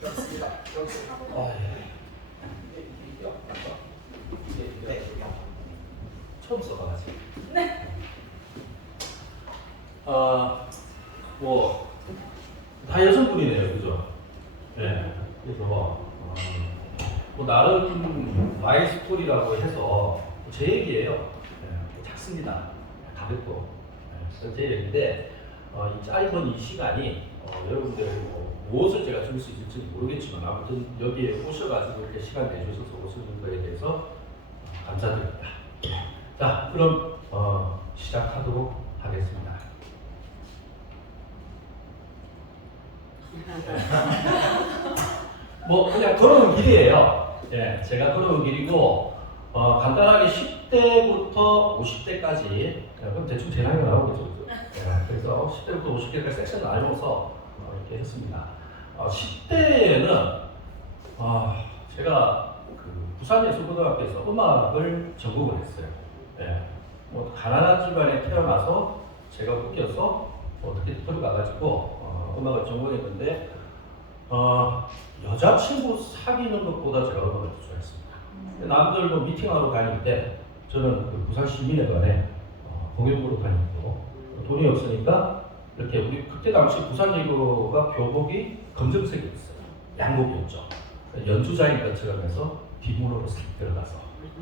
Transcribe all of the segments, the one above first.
좋습니다. 좋습니다. 네. 처음 써봐가지고. 네. 뭐, 다 여성분이네요, 그죠? 네. 그래서, 뭐, 나름 마이 스토리라고 해서 제 얘기예요. 네. 작습니다. 가볍고. 네. 제 얘기인데, 이 짧은 이 시간이, 여러분들 무엇을 제가 줄 수 있을지 모르겠지만, 아무튼 여기에 오셔가지고 이렇게 시간 내주셔서 오시는 거에 대해서 감사드립니다. 자, 그럼, 시작하도록 하겠습니다. 뭐 그냥 걸어온 길이에요. 예, 제가 걸어온 길이고 간단하게 10대부터 50대까지 그럼 대충 제 나이가 나오겠죠. 예, 그래서 10대부터 50대까지 섹션을 나눠서 이렇게 했습니다. 10대에는 제가 그 부산예술고등학교에서 음악을 전공을 했어요. 예, 뭐 가난한 집안에 태어나서 제가 웃겨서 어떻게 들어가가지고 음악을 전공했는데 여자친구 사귀는 것보다 제가 음악을 더 좋아했습니다. 남들 뭐 미팅하러 다닐 때 저는 그 부산 시민회관에 공연부로 다녔고 돈이 없으니까 이렇게 우리 그때 당시 부산 리그가 교복이 검정색이었어요. 양복이었죠. 연주자인 것처럼 해서 뒷문으로 쓱 들어가서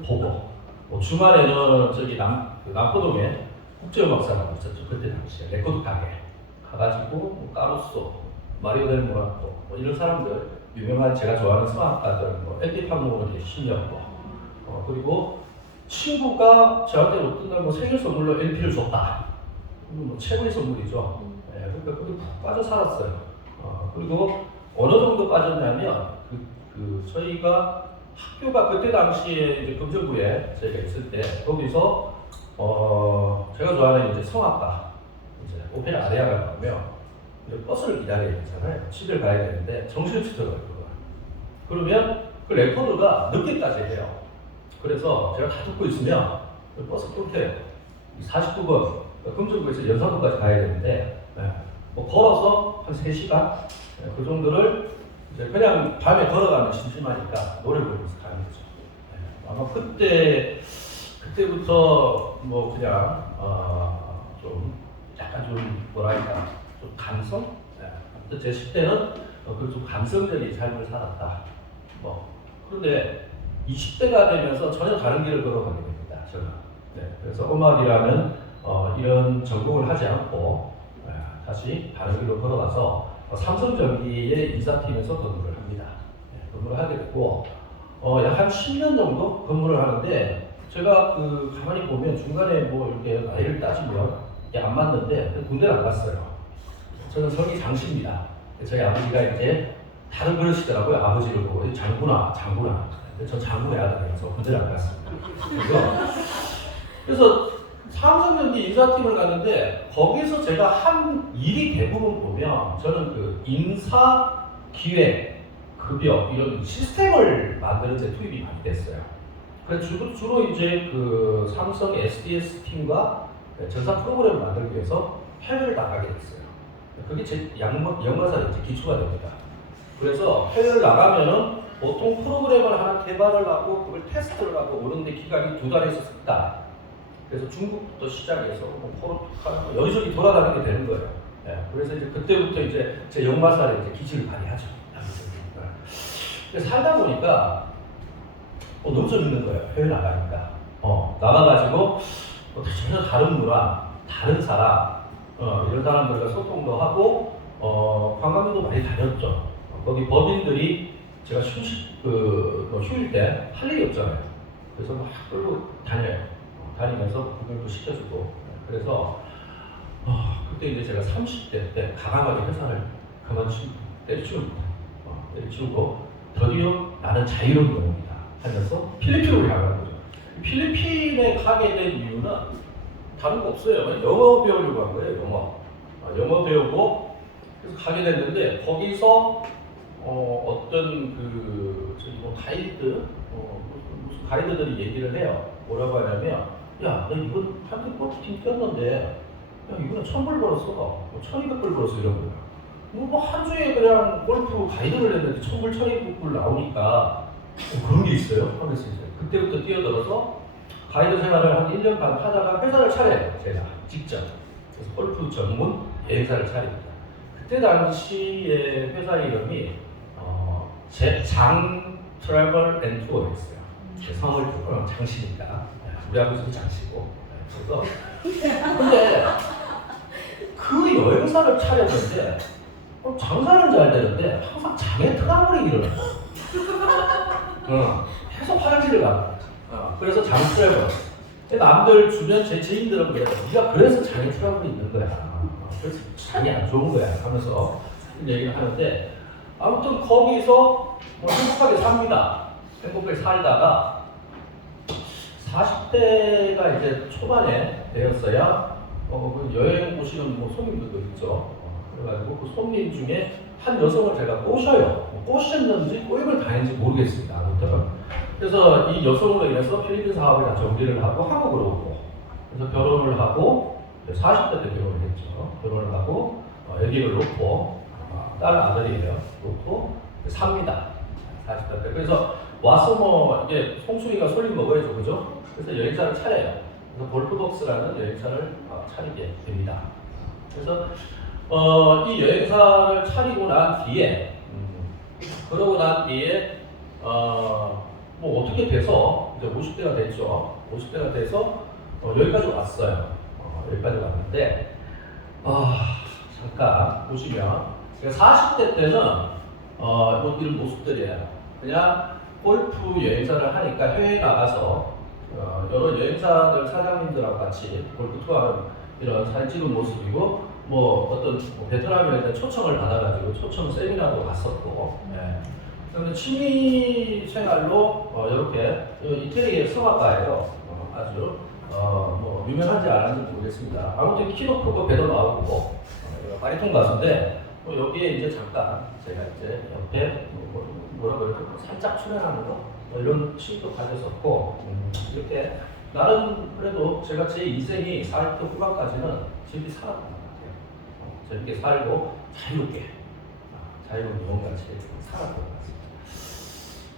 보고 뭐 주말에는 저기 남포동에 국제음악사라고 있었죠. 그때 당시에 레코드 가게 가가지고 뭐 까루소, 마리오 델 모라토 뭐 이런 사람들 유명한 제가 좋아하는 성악가들 뭐 LP 판목으로 신이었고 그리고 친구가 저한테 어떤 날 뭐 생일 선물로 LP를 줬다. 뭐 최고의 선물이죠. 예, 그러니까 거기 푹 빠져 살았어요. 그리고 어느 정도 빠졌냐면 저희가 학교가 그때 당시에 이제 금정구에 저희가 있을 때 거기서 제가 좋아하는 이제 성악가 이제 오페라 아리아가 나오면 버스를 기다려야 되잖아요. 집에 가야 되는데 정신없이 들어가요. 그러면 그 레코드가 늦게까지 해요. 그래서 제가 다 듣고 있으면 버스 끊겨요. 49번 금정구에서 연산도까지 가야 되는데 뭐 걸어서 한 3시간 그 정도를 이제 그냥 밤에 걸어가면 심심하니까 노래 부르면서 가는 거죠. 아마 그때부터 뭐 그냥 좀 약간 좀 뭐랄까 좀 감성? 아무튼 제 10대는 좀 감성적인 삶을 살았다. 뭐 그런데 20대가 되면서 전혀 다른 길을 걸어가게 됩니다. 저는. 그래서 음악이라는 이런 전공을 하지 않고 다시 다른 길로 걸어가서 삼성전기의 이사팀에서 근무를 합니다. 근무를 하게 됐고 약 한 10년 정도 근무를 하는데 제가 가만히 보면 중간에 뭐 이렇게 나이를 따지면 이게 안 맞는데 군대를 안 갔어요. 저는 성이 장씨입니다. 저희 아버지가 이제 다른 그러시더라고요. 아버지를 보고 장군아. 근데 저 장군의 아들이라서 군대를 안 갔습니다. 그래서 삼성전기 인사팀을 갔는데 거기서 제가 한 일이 대부분 보면 저는 그 인사, 기획, 급여 이런 시스템을 만드는 데 투입이 많이 됐어요. 그래서 주로 이제 그 삼성 SDS 팀과 전산 프로그램을 만들기 위해서 해외를 나가게 됐어요. 그게 제 역마사 이제 기초가 됩니다. 그래서 해외를 나가면은 보통 프로그램을 하나 개발을 하고 그걸 테스트를 하고 오는데 기간이 2달에서 3달. 그래서 중국부터 시작해서 뭐 포르투갈 여기저기 돌아다니게 되는 거예요. 그래서 이제 그때부터 이제 제 역마살에 이제 기질을 발휘하죠. 살다 보니까 너무 재밌는 거예요. 해외 나가니까. 나가가지고 전혀 다른 문화, 다른 사람, 이런 사람들과 소통도 하고 관광도 많이 다녔죠. 거기 법인들이 제가 휴일 때 할 일이 없잖아요. 그래서 막 끌고 다녀요. 다니면서 구경도 시켜주고. 그래서 그때 이제 제가 30대 때 가감하게 회사를 때려치우고 드디어 나는 자유로운 영혼이다 하면서 필리핀으로 가는 거죠. 필리핀에 가게 된 이유는 다른 거 없어요. 영어 배우려고 한 거예요. 영어 배우고 그래서 가게 됐는데 거기서 어떤 가이드 무슨 가이드들이 얘기를 해요. 뭐라고 하냐면 야, 너 이건 한국 골프팀 뛰었는데 야, 이거는 1,000불 벌었어. 1,200불 벌었어. 이런 거야. 한 주에 그냥 골프 가이드를 했는데 천불 천이불 나오니까 그런 게 있어요. 하면서 이제 그때부터 뛰어들어서 가이드 생활을 한 1년 반 하다가 회사를 차려요. 제가 직접. 그래서 골프 전문 여행사를 차립니다. 그때 당시에 회사 이름이 장 트래블 앤 투어였어요. 성을 장씨니까 우리 아버지도 장씨고. 그래서 근데 그 여행사를 차렸는데 장사는 잘 되는데 항상 장애 트러블이 일어나요. 계속 화장실을 가는 거지. 그래서 장 트래블. 남들 주변 제 지인들은 그래요. 네가 그래서 장애 트러블이 있는 거야. 그래서 장이 안 좋은 거야 하면서 얘기를 하는데 아무튼 거기서 행복하게 삽니다. 행복하게 살다가 40대가 이제 초반에 되었어야 여행 오시는 손님들도 있죠. 그래가지고 그 손님 중에 한 여성을 제가 꼬셔요. 꼬셨는지 꼬임을 당했는지 모르겠습니다. 아무튼 그래서 이 여성으로 인해서 필리핀 사업을 다 정리를 하고 한국으로 오고 그래서 결혼을 하고 40대 때 결혼을 했죠. 결혼을 하고 아기를 놓고 딸 아들이에요. 놓고 삽니다. 40대 때. 그래서 와서 이게 송수이가 솔잎 먹어야죠, 그죠? 그래서 여행사를 차려요. 그래서 골프벅스라는 여행사를 차리게 됩니다. 그래서 이 여행사를 차리고 난 뒤에 그러고 난 뒤에 어떻게 돼서 이제 50대가 됐죠. 50대가 돼서 여기까지 왔어요. 여기까지 왔는데 잠깐 보시면 40대 때는 이런 모습들이에요. 그냥 골프 여행사를 하니까 해외에 나가서 여러 여행사들 사장님들하고 같이 골프 투어하는 이런 사진 찍은 모습이고 어떤 베트남에 초청을 받아가지고 초청 세미나도 갔었고 그런데 취미 생활로 이렇게 이태리의 성악가예요. 아주 유명한지 안 하는지 모르겠습니다. 아무튼 키도 크고 배도 나오고 바리톤 가수인데 여기에 이제 잠깐 제가 이제 옆에 뭐라 그럴까 살짝 출연하는 거 이런 취미도 가졌었고 이렇게 나름 그래도 제가 제 인생이 40대 후반까지는 재밌게 살았던 것 같아요. 재밌게 살고 자유롭게 자유로운 영혼같이 살았던 것 같습니다.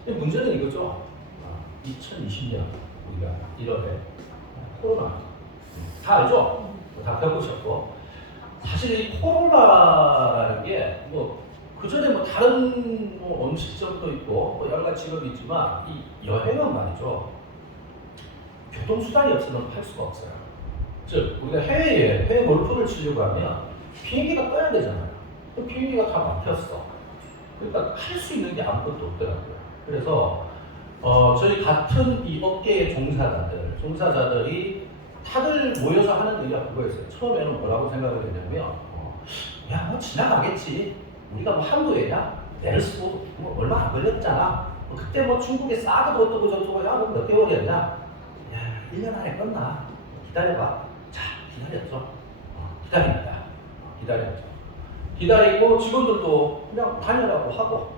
근데 문제는 이거죠. 2020년 우리가 1월에 코로나 다 알죠? 다 겪으셨고 사실 이 코로나라는 게 그 전에 다른 음식점도 있고 여러 가지 직업이 있지만 이 여행은 말이죠. 교통수단이 없으면 할 수가 없어요. 즉 우리가 해외 골프를 치려고 하면 비행기가 떠야 되잖아요. 비행기가 다 막혔어. 그러니까 할 수 있는 게 아무것도 없더라고요. 그래서 저희 같은 이 업계의 종사자들이 다들 모여서 하는 얘기가 그거였어요. 처음에는 뭐라고 생각을 했냐면 지나가겠지. 우리가 한국에냐? 메르스 얼마 안 걸렸잖아. 그때 중국에 사드도 어떻고 저쩌고 몇 개월이었냐? 야 1년 안에 끝나. 기다려봐. 자 기다렸죠. 기다립니다. 기다렸죠. 기다리고 직원들도 그냥 다녀라고 하고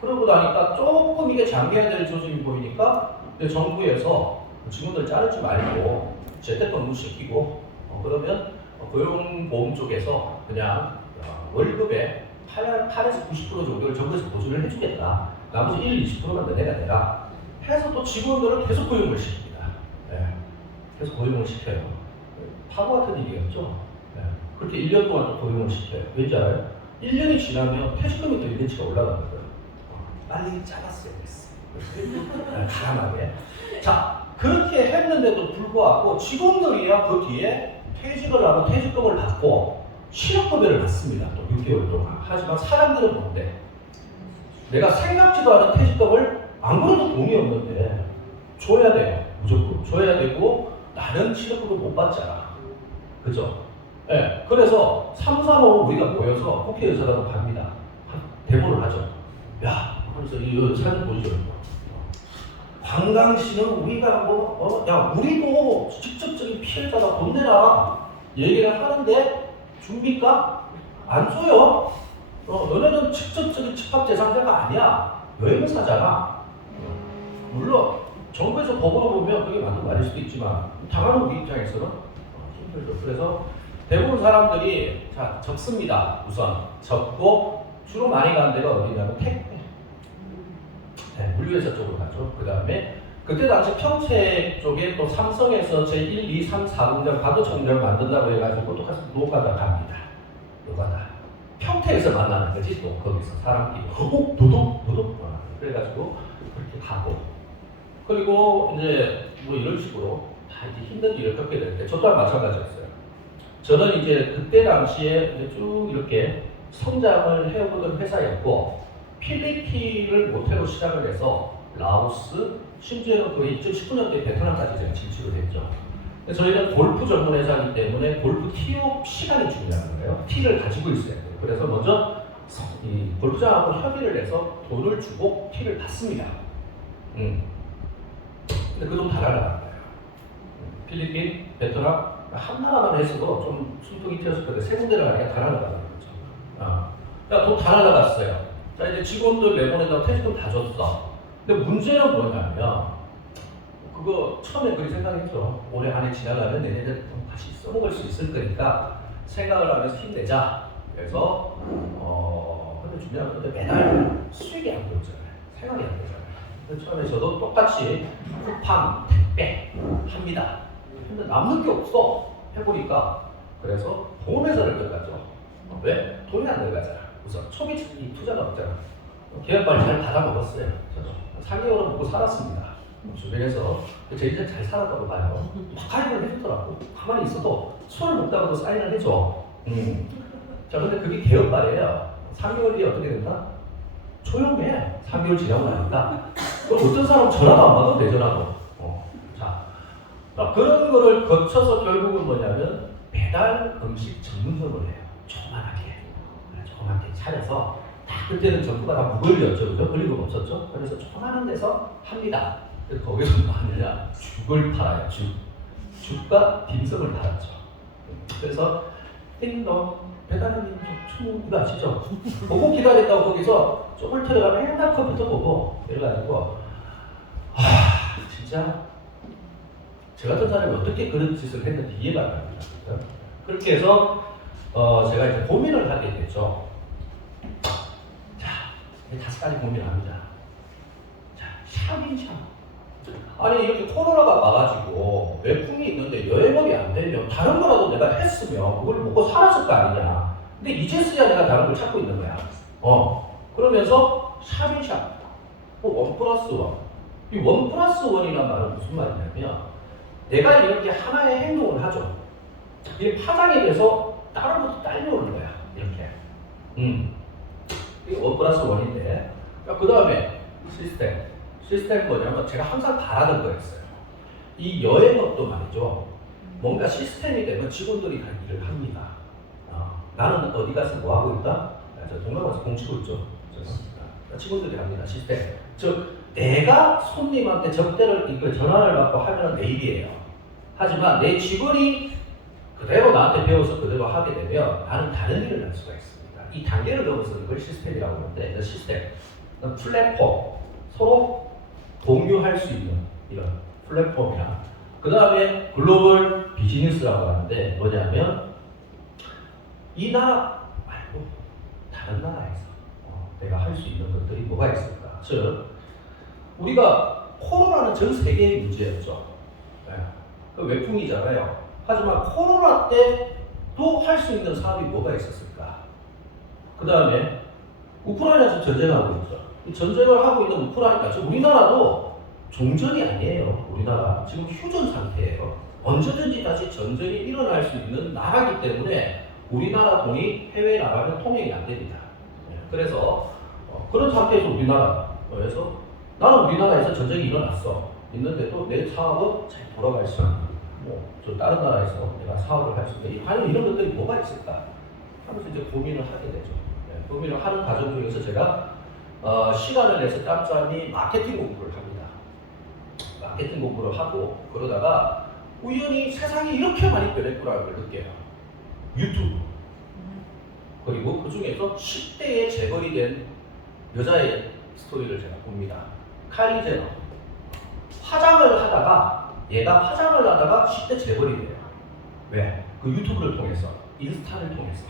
그러고 나니까 조금 이게 장기화될 조짐이 보이니까 정부에서 직원들 자르지 말고 재택근무 시키고 그러면 고용보험 쪽에서 그냥 월급의 8에서 90% 정도를 정부에서 보조를 해주겠다. 나머지 20%만 너네가 내라. 해서 또 직원들을 계속 고용을 시킵니다. 계속 고용을 시켜요. 파고 같은 일이었죠. 그렇게 1년 동안 또 고용을 시켜요. 왠지 알아요? 1년이 지나면 퇴직금이 또 1년치가 올라가는 거예요. 빨리 잘랐어야 됐어. 가람하게. 자, 그렇게 했는데도 불구하고 직원들이야 그 뒤에 퇴직을 하고 퇴직금을 받고 실업급여를 받습니다. 또 6개월 동안. 하지만 사람들은 뭔데? 내가 생각지도 않은 퇴직금을 안 그래도 돈이 없는데 줘야 돼요. 무조건 줘야 되고 나는 실업급여 못 받잖아. 그죠? 그래서 3, 4호 우리가 모여서 국회의사당으로 갑니다. 대본을 하죠. 야, 그래서 이 사진 보시죠. 관광시는 우리가 우리도 직접적인 피해자가 돈 내라 얘기를 하는데 줍니까? 안 줘요. 너네는 직접적인 집합대상자가 아니야. 여행사잖아. 물론 정부에서 법으로 보면 그게 맞는 말일 수도 있지만 당하는 우리 입장에서는 힘들죠. 그래서 대부분 사람들이 자 적습니다. 우선 적고 주로 많이 가는 데가 어디냐면 택배, 네, 물류회사 쪽으로 가죠. 그 다음에 그때 당시 평택 쪽에 또 삼성에서 제 1, 2, 3, 4공장 반도체공장을 만든다고 해가지고 또 가서 노가다 갑니다. 노가다. 평택에서 만나는 거지 또 거기서 사람끼리 도둑 그래가지고 그렇게 가고 그리고 이제 뭐 이런 식으로 다 이제 힘든 일을 겪게 되는데 저 또한 마찬가지였어요. 저는 이제 그때 당시에 이제 쭉 이렇게 성장을 해오던 회사였고 필리핀을 모태로 시작을 해서 라오스 심지어는 그 2019년도에 베트남까지 제가 진출을 했죠. 저희는 골프 전문 회사이기 때문에 골프 티업 시간이 중요한 거예요. 티를 가지고 있어야 돼요. 그래서 먼저 이 골프장하고 협의를 해서 돈을 주고 티를 받습니다. 근데 그 돈 다 날아가는 거예요. 필리핀, 베트남 한 나라만 했어도 좀 숨통이 튀었을 건데 세 군데를 하니까 다 날아가는 거죠. 돈 다 날아갔어요. 자 이제 직원들 내보내다가 퇴직금 다 줬어. 근데 문제는 뭐냐면 그거 처음에 그렇게 생각했죠. 올해 안에 지나가면 내년에 다시 써먹을 수 있을 거니까 생각을 하면서 힘내자. 그래서 근데 중요한 건 매달 수익이 안 들었잖아요. 생활이 안 되잖아요. 그래서 처음에 저도 똑같이 쿠팡, 택배 합니다. 근데 남는 게 없어. 해보니까 그래서 보험회사를 들어갔죠. 왜? 돈이 안 들어가잖아. 우선 초기 투자가 없잖아. 계약발 잘 받아먹었어요. 저도 3개월은 먹고 살았습니다. 주변에서 제 인생 잘 살았다고 봐요. 막 가입을 해주더라고. 가만히 있어도 술을 먹다가도 사인을 해줘. 자, 근데 그게 개업발이에요. 3개월 뒤에 어떻게 된다? 조용해. 3개월 지나고 나니까. 어떤 사람은 전화도 안 받아도 돼, 전화도. 자, 그런 거를 거쳐서 결국은 뭐냐면 배달 음식 전문점을 해요. 조그만하게. 조그만하게 차려서 그때는 정부가 다 무걸이었죠. 그죠? 권리금 없었죠? 그래서 조그마한 데서 합니다. 그래서 거기서 뭐 하느냐? 죽을 팔아요. 죽과 딤섬을 팔았죠. 그래서 띵동 배달님 좀 이거 아시죠? 보고 기다렸다고 거기서 쪽을 틀어가 맨날 컴퓨터 보고 이래가지고 진짜 저 같은 사람이 어떻게 그런 짓을 했는지 이해가 안 갑니다. 그렇게 해서 제가 이제 고민을 하게 됐죠. 자, 5가지 고민을 합니다. 자, 샵인샵. 아니 이렇게 코로나가 와가지고 외풍이 있는데 여행업이 안 되면 다른 거라도 내가 했으면 그걸 먹고 살았을 거 아니냐. 근데 이제서야 내가 다른 걸 찾고 있는 거야. 그러면서 샵인샵. 1+1. 이 1+1이란 말은 무슨 말이냐면 내가 이렇게 하나의 행동을 하죠. 이게 파장이 돼서 다른 것도 딸려오는 거야. 이렇게. 이게 1+1인데 그 다음에 시스템 뭐냐면 제가 항상 바라는 거였어요. 이 여행업도 말이죠. 뭔가 시스템이 되면 직원들이 다 일을 합니다. 나는 어디 가서 뭐 하고 있다? 저 동남아 가서 공치고 있죠. 직원들이 합니다. 시스템. 즉 내가 손님한테 접대를 전화를 받고 하면 내 일이에요. 하지만 내 직원이 그대로 나한테 배워서 그대로 하게 되면 나는 다른 일을 할 수가 있습니다. 이 단계를 넘어서 이걸 시스템이라고 하는데 그 시스템, 플랫폼, 서로 공유할 수 있는 이런 플랫폼이나 그 다음에 글로벌 비즈니스라고 하는데 뭐냐면 이 나라 말고 다른 나라에서 내가 할 수 있는 것들이 뭐가 있을까? 즉 우리가 코로나는 전 세계의 문제였죠. 그 외풍이잖아요. 하지만 코로나 때도 할 수 있는 사업이 뭐가 있었을까? 그 다음에 우크라이나에서 전쟁하고 있죠. 전쟁을 하고 있는 우크라이나, 우리나라도 종전이 아니에요. 우리나라 지금 휴전 상태예요. 언제든지 다시 전쟁이 일어날 수 있는 나라이기 때문에 우리나라 돈이 해외에 나가면 통행이 안 됩니다. 그래서 그런 상태에서 우리나라에서 나는 우리나라에서 전쟁이 일어났어. 있는데도 내 사업은 잘 돌아갈 수 있는 저 다른 나라에서 내가 사업을 할 수 있는 과연 이런 것들이 뭐가 있을까 하면서 이제 고민을 하게 되죠. 고민을 하는 과정 중에서 제가 시간을 내서 짬짬이 마케팅 공부를 합니다. 마케팅 공부를 하고 그러다가 우연히 세상이 이렇게 많이 변했구나를 느껴요. 유튜브 그리고 그 중에서 10대에 재벌이 된 여자의 스토리를 제가 봅니다. 카일리 제너 화장을 하다가 얘가 화장을 하다가 10대 재벌이 돼요. 왜? 그 유튜브를 통해서, 인스타를 통해서.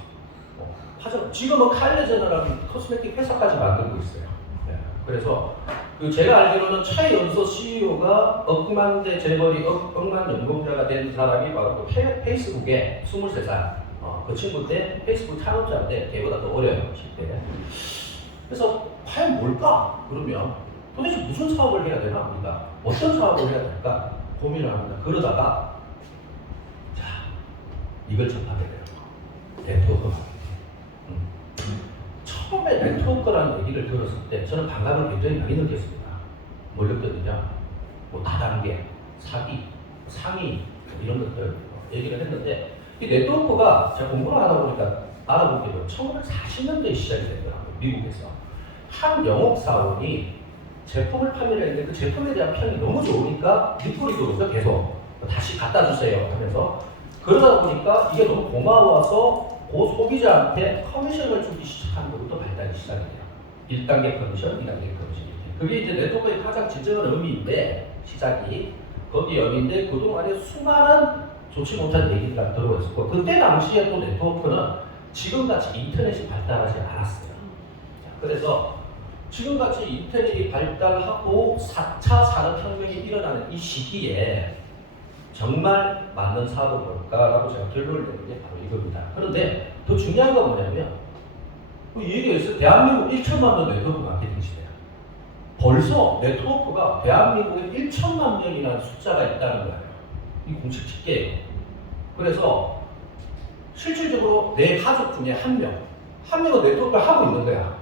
하죠. 지금은 카일리 제너라는 코스메틱 회사까지 만들고 있어요. 네. 그래서 그 제가 알기로는 차연소 CEO가 억만 대 재벌이 억만 연봉자가 된 사람이 바로 그 페이스북에 23살. 그 친구 때 페이스북 창업자인데 걔보다 더 어려요. 10대. 그래서 과연 뭘까? 그러면 도대체 무슨 사업을 해야 되나? 우리가 어떤 사업을 해야 될까? 고민을 합니다. 그러다가 자 이걸 접하게 돼요. 네트워크 마케팅. 처음에 네트워크라는 얘기를 들었을 때 저는 반감을 굉장히 많이 느꼈습니다. 뭘 느꼈느냐? 뭐 다단계, 사기, 상위 이런 것들 얘기를 했는데 이 네트워크가 제가 공부를 하다 보니까 알아보기로 1940년대에 시작이 됐더라고요. 미국에서. 한 영업사원이 제품을 판매를 했는데 그 제품에 대한 평이 너무 좋으니까 리플이 들어오죠. 계속 다시 갖다 주세요 하면서 그러다 보니까 이게 너무 고마워서 그 소비자한테 커미션을 주기 시작한 것부터 발달이 시작이 돼요. 1단계 커미션, 2단계 커미션 이렇게. 그게 이제 네트워크의 가장 진정한 의미인데 시작이 거기 의미인데 그동안에 수많은 좋지 못한 얘기가 들어왔었고 그때 당시에 또 네트워크는 지금같이 인터넷이 발달하지 않았어요. 그래서 지금같이 인터넷이 발달하고 4차 산업혁명이 일어나는 이 시기에 정말 맞는 사업은 뭘까라고 제가 결론을 내는 게 바로 이겁니다. 그런데 더 중요한 건 뭐냐면 이 얘기가 있어요. 대한민국 1천만 명 네트워크 마케팅 시대야. 벌써 네트워크가 대한민국에 1천만 명이라는 숫자가 있다는 거예요. 이 공식 집계예요. 그래서 실질적으로 내 가족 중에 한 명은 네트워크를 하고 있는 거야.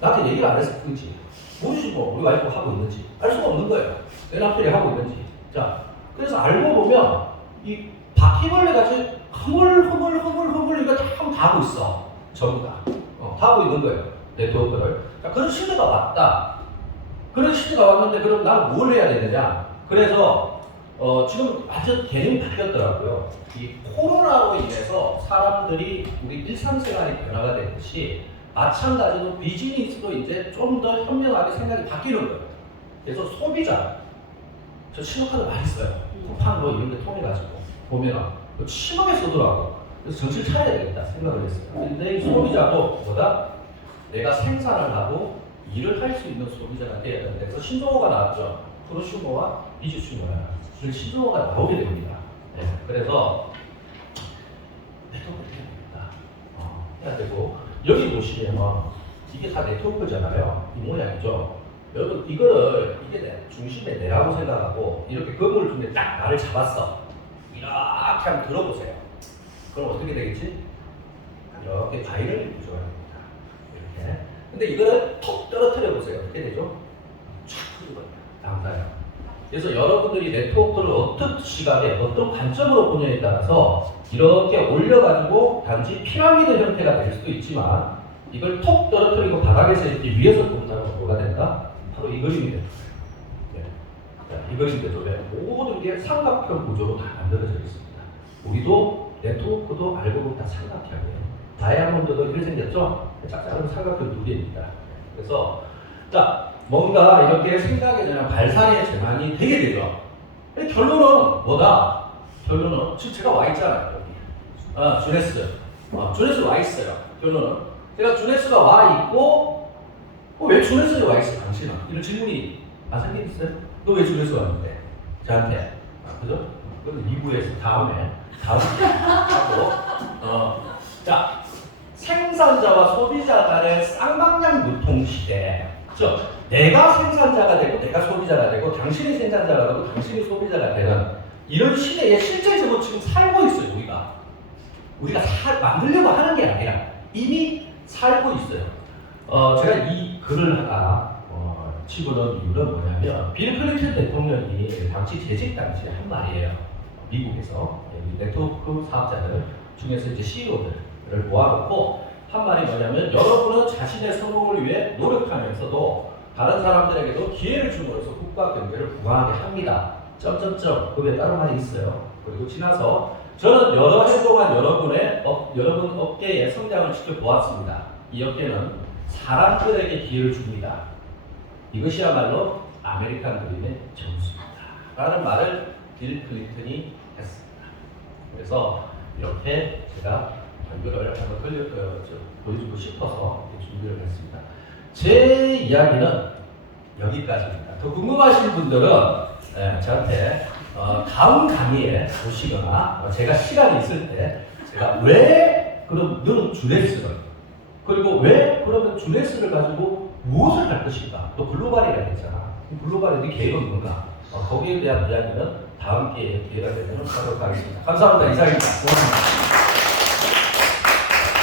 나한테 얘기를 안 해서 그렇지. 모르지 뭐 우리 와이프 하고 있는지 알 수가 없는 거예요. 내 남편이 하고 있는지. 자, 그래서 알고 보면 이 바퀴벌레 같이 흐물흐물 이거 다 하고 있어. 전부 다. 다 하고 있는 거예요. 네트워크를. 자, 그런 시대가 왔다. 그런 시대가 왔는데 그럼 나는 뭘 해야 되느냐. 그래서 지금 완전 개념이 바뀌었더라고요. 이 코로나로 인해서 사람들이 우리 일상생활이 변화가 됐듯이 마찬가지로 비즈니스도 이제 좀 더 현명하게 생각이 바뀌는 거예요. 그래서 소비자, 저 신용카드 많이 써요. 쿠팡 뭐 이런 데 통해가지고 보면 심하게 쓰더라고. 그래서 정신 차려야 되겠다 생각을 했어요. 근데 이 소비자도 뭐다? 내가 생산을 하고 일을 할 수 있는 소비자가 돼야 되는데 그래서 신종호가 나왔죠. 프로슈머와 비즈슈머가 신종호가 나오게 됩니다. 네, 그래서 네트워크를 해야 되겠다. 해야 되고 여기 보시면 이게 다 네트워크잖아요. 이 모양이죠. 여러분 이거를 이게 중심에 내라고 생각하고 이렇게 건물 중에 딱 나를 잡았어. 이렇게 한번 들어보세요. 그럼 어떻게 되겠지? 이렇게 가위를 구조가 됩니다. 이렇게. 근데 이거를 톡 떨어뜨려 보세요. 어떻게 되죠? 촥 흐르거든요. 남다요. 그래서 여러분들이 네트워크를 어떤 시각에 어떤 관점으로 보냐에 따라서 이렇게 올려가지고 단지 피라미드 형태가 될 수도 있지만 이걸 톡 떨어뜨리고 바닥에서 이렇게 위에서 본다면 뭐가 된다? 바로 이 그림이 됩니다. 네. 이 그림이 되죠. 모든 게 삼각형 구조로 다 만들어져 있습니다. 우리도 네트워크도 알고 보면 다 삼각형이에요. 다이아몬드도 이렇게 생겼죠? 짝짝한 삼각형 두 개입니다. 그래서 자 뭔가 이렇게 생각에 대한 발산의 전환이 되게 되죠. 결론은 뭐다? 결론은 지금 제가 와 있잖아요. 여기. 주네스. 주네스 와 있어요. 결론은 제가 주네스가 와 있고 왜 주네스에 와 있어 당신은? 이런 질문이 안 생기겠어요? 너 왜 주네스 왔는데? 저한테. 그죠? 그건 2부에서 다음에 하고 자 생산자와 소비자 간의 쌍방향 유통 시대. 즉 내가 생산자가 되고 내가 소비자가 되고 당신이 생산자가 되고 당신이 소비자가 되는 이런 시대에 실제적으로 지금 살고 있어요. 우리가 만들려고 하는 게 아니라 이미 살고 있어요. 제가 이 글을 하나 집어넣은 이유는 뭐냐면 빌 클린턴 대통령이 당시 재직 당시에 한 말이에요. 미국에서 네트워크 사업자들 중에서 이제 CEO들을 모아놓고 한 말이 뭐냐면 여러분은 자신의 성공을 위해 노력하면서도 다른 사람들에게도 기회를 줌으로써 국가 경제를 부강하게 합니다. 점점점 그 외에 다른 말이 있어요. 그리고 지나서 저는 여러 해 동안 여러분 업계의 성장을 지켜보았습니다. 이 업계는 사람들에게 기회를 줍니다. 이것이야말로 아메리칸 드림의 정수입니다. 라는 말을 빌 클린턴이 했습니다. 그래서 이렇게 제가 이거를 한번 보여주고 싶어서 이렇게 준비를 했습니다. 제 이야기는 여기까지입니다. 더 궁금하신 분들은 저한테 다음 강의에 보시거나 제가 시간이 있을 때 제가 왜 그럼 너는 주레스를 그리고 왜 그러면 주레스를 가지고 무엇을 할 것인가 또 글로벌이라 했잖아. 글로벌이 계획은 뭔가 거기에 대한 이야기는 다음 기회에 기회가 되면 하도록 하겠습니다. 감사합니다. 이상입니다. 고맙습니다.